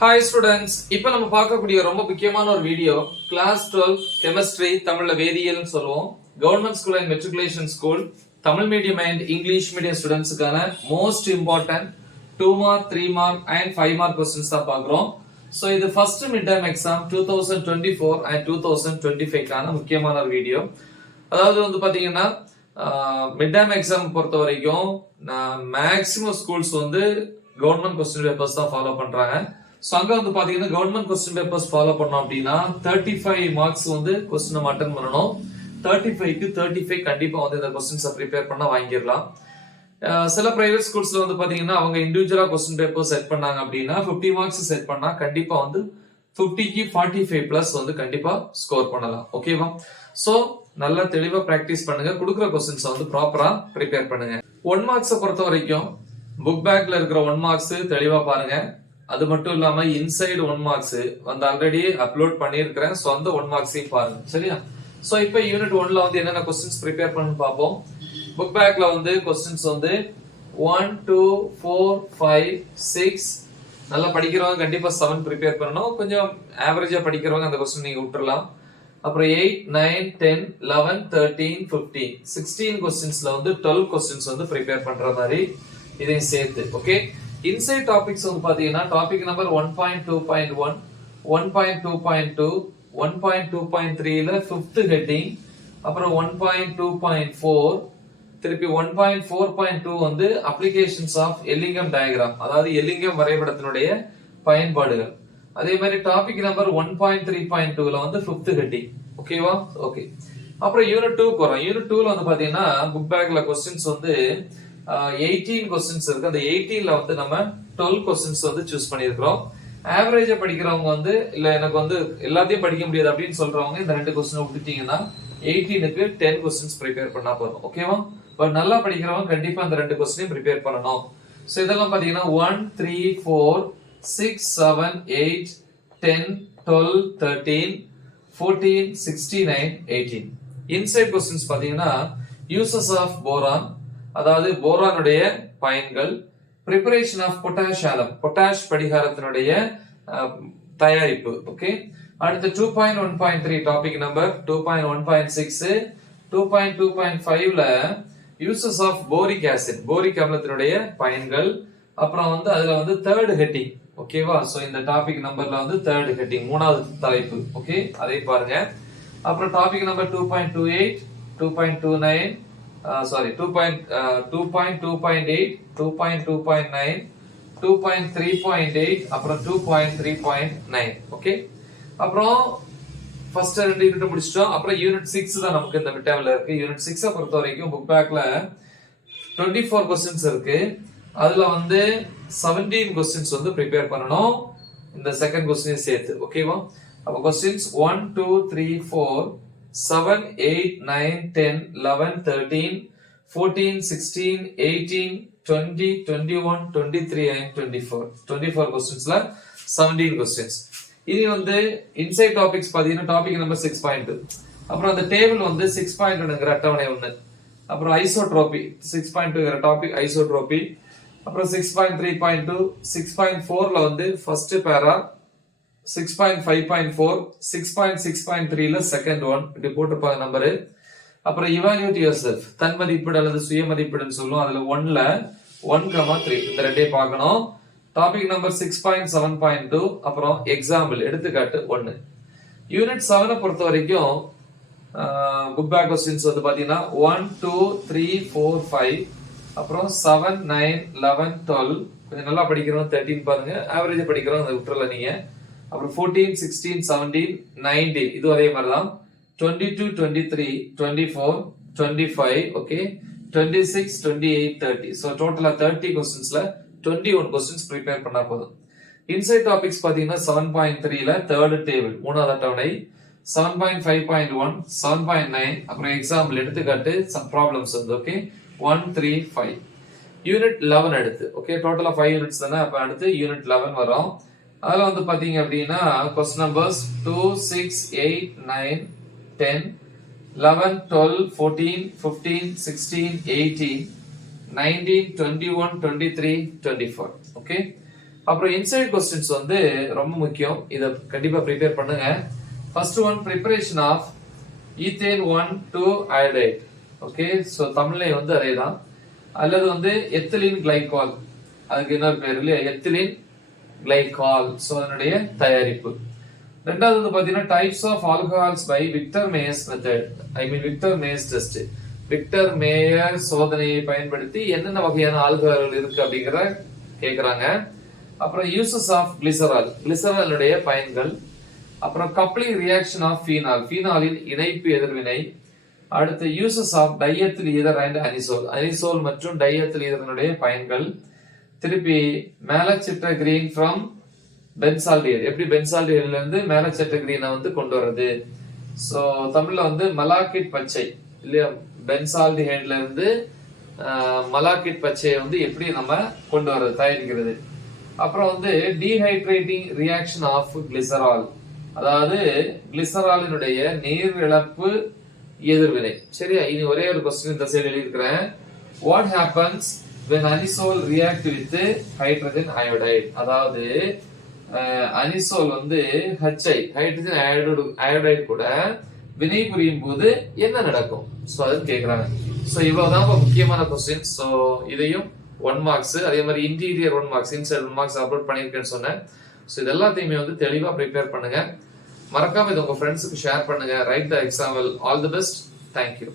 Hi students, இப்போ நம்ம பார்க்கக்கூடிய ரொம்ப முக்கியமான ஒரு வீடியோ கிளாஸ் 12 கெமிஸ்ட்ரி தமிழ்ல வேதியியல்னு சொல்லுவோம். Government school and matriculation school Tamil medium and English medium ஸ்டூடெண்ட்ஸ்க்கான most important 2 mark 3 mark and 5 mark questions தான் பார்க்குறோம். ஸோ இது first mid term exam 2024 and 2025 கான முக்கியமான ஒரு வீடியோ. அதாவது வந்து பாத்தீங்கன்னா மிட் டர்ம் எக்ஸாம் பொறுத்த வரைக்கும் மேக்ஸிமம் ஸ்கூல்ஸ் வந்து கவர்மெண்ட் கொஸ்டின் பேப்பர்ஸ் தான் ஃபாலோ பண்றாங்க. சோ அங்க வந்து பாத்தீங்கன்னா கவர்மெண்ட் கொஸ்டின் பேப்பர்ஸ் ஃபாலோ பண்ணோம் அப்படின்னா 35 மார்க்ஸ் வந்து கொஸ்டின் நம்ம அட்டெண்ட் பண்ணணும். 35க்கு 35 கண்டிப்பா வந்து இந்த கொஸ்டின்ஸை ப்ரிப்பேர் பண்ண வாங்கிடலாம். சில பிரைவேட் ஸ்கூல்ஸ்ல வந்து பாத்தீங்கன்னா அவங்க இண்டிவிஜுவலா கொஸ்டின் பேப்பர் செட் பண்ணாங்க அப்படின்னா 50 மார்க்ஸ் செட் பண்ணா கண்டிப்பா வந்து 50க்கு 45 பிளஸ் வந்து கண்டிப்பா ஸ்கோர் பண்ணலாம். ஓகேவா? சோ நல்லா தெளிவா பிராக்டிஸ் பண்ணுங்க. கொடுக்குற கொஸ்டின்ஸ் வந்து ப்ராப்பரா ப்ரிப்பேர் பண்ணுங்க. 1 மார்க்ஸை பொறுத்த வரைக்கும் புக் பேக்ல இருக்கிற 1 மார்க்ஸ் தெளிவா பாருங்க. அது மட்டும் இல்லாம இன்சைடு 1 மார்க்ஸ் வந்து ஆல்ரெடி அப்லோட் பண்ணிருக்கிறேன். சோ அந்த 1 மார்க்ஸையும் பாருங்க. சரியா? சோ இப்போ யூனிட் 1ல வந்து என்னென்ன கொஸ்டின்ஸ் ப்ரிப்பேர் பண்ணனும் பாப்போம். புக் பேக்ல வந்து கொஸ்டின்ஸ் வந்து 1 2 4 5 6 நல்லா படிக்கிறவங்க கண்டிப்பா 7 ப்ரிப்பேர் பண்ணனும். கொஞ்சம் ஆவரேஜா படிக்கிறவங்க அந்த கொஸ்டின் நீங்க விட்டுறலாம். அப்புறம் 8 9 10 11 13 15 16 கொஸ்டின்ஸ்ல வந்து 12 கொஸ்டின்ஸ் வந்து ப்ரிப்பேர் பண்ற மாதிரி இதையும் சேர்த்து. ஓகே, இன்சைட் டாபிக்ஸ் வந்து பாத்தீங்கன்னா டாபிக் நம்பர் 1.2.1 1.2.2 1.2.3ல 5th ஹெட்டிங், அப்புறம் 1.2.4 திருப்பி 1.4.2 வந்து அப்ளிகேஷன்ஸ் ஆஃப் எல்லிங்கம் டயக்ராம், அதாவது எல்லிங்கம் வரைபடத்தினுடைய பயன்பாடுகள். அதே மாதிரி டாபிக் நம்பர் 1.3.2ல வந்து 5th ஹெட்டிங். ஓகேவா? ஓகே, அப்புறம் யூனிட் 2 போறோம். யூனிட் 2ல வந்து பாத்தீங்கன்னா புக் பேக்ல கொஸ்டின்ஸ் வந்து 18 கொஸ்டின்ஸ் இருக்கு. அந்த 18ல வந்து நம்ம 12 கொஸ்டின்ஸ் வந்து சூஸ் பண்ணிருக்கிறோம். ஆவரேஜா படிக்கிறவங்க வந்து இல்ல எனக்கு வந்து எல்லாத்தையும் படிக்க முடியாது அப்படின்னு சொல்றவங்க இந்த 2 கொஸ்டின் விட்டுட்டீங்கன்னா 18க்கு 10 கொஸ்டின்ஸ் ப்ரிப்பேர் பண்ணா போதும். ஓகேவா? பட் நல்லா படிக்கிறவங்க கண்டிப்பா அந்த 2 கொஸ்டினையும் ப்ரிப்பேர் பண்ணணும். சோ இதெல்லாம் பாத்தீங்கன்னா 1 3 4 6 7 8 10 12 13 14 69 18. இன்சைட் கொஸ்டின்ஸ் பாத்தீங்கன்னா யூசஸ் ஆஃப் போரான், அதாவது போரானுடைய பயன்கள், preparation of potash alum, potash படிகாரத்தினுடைய தயாரிப்பு. ஓகே, அடுத்து 2.1.3 டாபிக் நம்பர் 2.1.6 2.2.5ல uses of boric acid, boric அமிலத்தினுடைய பயன்கள். அப்புறம் வந்து அதுல வந்து 3rd ஹெட்டிங். ஓகேவா? சோ இந்த டாபிக் நம்பர்ல வந்து 3rd ஹெட்டிங், 3வது தலைப்பு. ஓகே, அதை பாருங்க. அப்புறம் டாபிக் நம்பர் 2.28 2.29 sorry 2.2.8 2.2.9 2.3.8 அப்புறம் 2.3.9. ஓகே, அப்புறம் ஃபர்ஸ்ட் 2 யூனிட் முடிச்சிட்டோம். அப்புறம் யூனிட் 6 தான் நமக்கு இந்த மிட் டர்ம்ல இருக்கு. யூனிட் 6 பொறுத்த வரைக்கும் புக் பேக்ல 24 क्वेश्चंस இருக்கு. அதுல வந்து 17 क्वेश्चंस வந்து ப்ரிப்பேர் பண்ணனும், இந்த செகண்ட் क्वेश्चन சேர்த்து. ஓகேவா? அப்ப क्वेश्चंस 1 2 3 4 7 8 9 10 11 13 14 16 18 20 21 23 and 24 क्वेश्चंसல 17 क्वेश्चंस. இது வந்து இன்சைட் டாபிக்ஸ் பாத்தீங்கன்னா டாபிக் நம்பர் 6.2. அப்புறம் அந்த டேபிள் வந்து 6.1ங்கற அட்டவணை 1. அப்புறம் ஐசோட்ரோபி 6.2ங்கற டாபிக் ஐசோட்ரோபி. அப்புறம் 6.3.2 6.4ல வந்து ஃபர்ஸ்ட் பேரா, 6.5.4 6.6.3ல செகண்ட் ஒன், இப்படி போட்டுப்பாங்க நம்பர். அப்புறம் இவாலுவேட் யுவர்செல்ஃப், தன் மதிப்பீடு அல்லது சுய மதிப்பீடுன்னு சொல்லுவோம். அதுல 1ல 1,3 இந்த ரெண்டே பார்க்கணும். டாபிக் நம்பர் 6.7.2 அப்புறம் எக்ஸாம்பிள் எடுத்துக்காட்டு 1. யூனிட் 7 பொறுத்த வரைக்கும் புக் பேக் क्वेश्चंस வந்து பாத்தீங்கன்னா 1 2 3 4 5 அப்புறம் 7 9 11 12. கொஞ்சம் நல்லா படிக்கிறவங்க 13 பாருங்க, ஆவரேஜ் படிக்கிறவங்க அதை விட்டுறல நீங்க. அப்புறம் 14 16 17 19 இது அதே மாதிரி தான். 22 23 24 25 ஓகே 26 28 30. சோ டோட்டலா 30 क्वेश्चंसல 21 क्वेश्चंस ப்ரிப்பேர் பண்ணா போதும். இன்சைட் டாபிக்ஸ் பாத்தீங்கன்னா 7.3ல 3rd டேபிள், 3வது அட்டவணை. 7.5.1 7.9 அப்புறம் எக்ஸாம்பிள் எடுத்துக்காட்டு சம் ப்ராப்ளம்ஸ் வந்து. ஓகே 1 3 5. யூனிட் 11 எடுத்து. ஓகே, டோட்டலா 5 யூனிட்ஸ் தானே. அப்ப அடுத்து யூனிட் 11 வரும். அதுல வந்து பாத்தீங்க அப்படின்னா क्वेश्चन நம்பர்ஸ் 2 6 8 9 10 11 12 14 15 16 18 19 21 23 24. ஓகே, அப்புறம் இன்சைட் கொஸ்டின்ஸ் வந்து ரொம்ப முக்கியம், இதை கண்டிப்பா ப்ரிப்பேர் பண்ணுங்க. First one, preparation of ethane 1,2 iodide. Okay, so தமிழ்ல வந்து அதே தான். அல்லது வந்து எத்திலீன் கிளைகால், அதுக்கு இன்னொரு பேர் இல்லையா, எத்திலீன் கிளைகால். ஸோ அதனுடைய தயாரிப்பு. ரெண்டாவது வந்து பாத்தீங்கன்னா types of alcohols by Victor Meyer's method, Victor Meyer's test. Victor Meyer சோதனையை பயன்படுத்தி என்னென்ன வகையான ஆல்கஹால்கள் இருக்கு அப்படிங்கிற கேக்குறாங்க. அப்புறம் யூசஸ் ஆஃப் கிளிசரால், கிளிசராலுடைய பயன்கள். அப்புறம் கப்ளிங் ரியாக்ஷன் ஆஃப் ஃபீனால், ஃபீனாலின் இணைப்பு எதிர்வினை. அடுத்து uses of diethyl ether and anisole, anisole மற்றும் டைஎத்தில் ஈதரனுடைய பயன்கள். திருப்பி மேலசிட்ரகிரீன் ஃப்ரம் பென்சால்டிஹைட், எப்படி பென்சால்டிஹைட்ல இருந்து மேலசிட்ரகிரீனை வந்து கொண்டு வர்றது. சோ தமிழ்ல வந்து மலாக்கிட் பச்சை இல்லையா, பென்சால்டிஹைட்ல இருந்து மலாக்கிட் பச்சையை வந்து எப்படி நம்ம கொண்டு வர்றது, தயாரிக்கிறது. அப்புறம் வந்து டீஹைட்ரேட்டிங் ரியாக்ஷன் ஆஃப் கிளிசரால், அதாவது கிளிசராலினுடைய நீர் இழப்பு எதிர்வினை. சரியா, இனி ஒரே ஒரு கொஸ்டின் இந்த சைடு எழுதியிருக்கிறேன். What happens when anisole react with hydrogen iodide, அதாவது அனிசோல் வந்து HI ஹைட்ரஜன் அயோடைடு கூட வினை புரியும் போது என்ன நடக்கும், சோ அது கேக்குறாங்க. சோ இவ்வளவுதான் முக்கியமான கொஸ்டின். சோ இதையும் 1 மார்க்ஸ், அதே மாதிரி interior 1 marks, inside 1 marks upload பண்ணிருக்கேன்னு சொன்னேன். சோ இது எல்லாத்தையுமே வந்து தெளிவா ப்ரிப்பேர் பண்ணுங்க. மறக்காம இதை உங்க ஃப்ரெண்ட்ஸுக்கு ஷேர் பண்ணுங்க. Right the exam well. All the best. Thank you.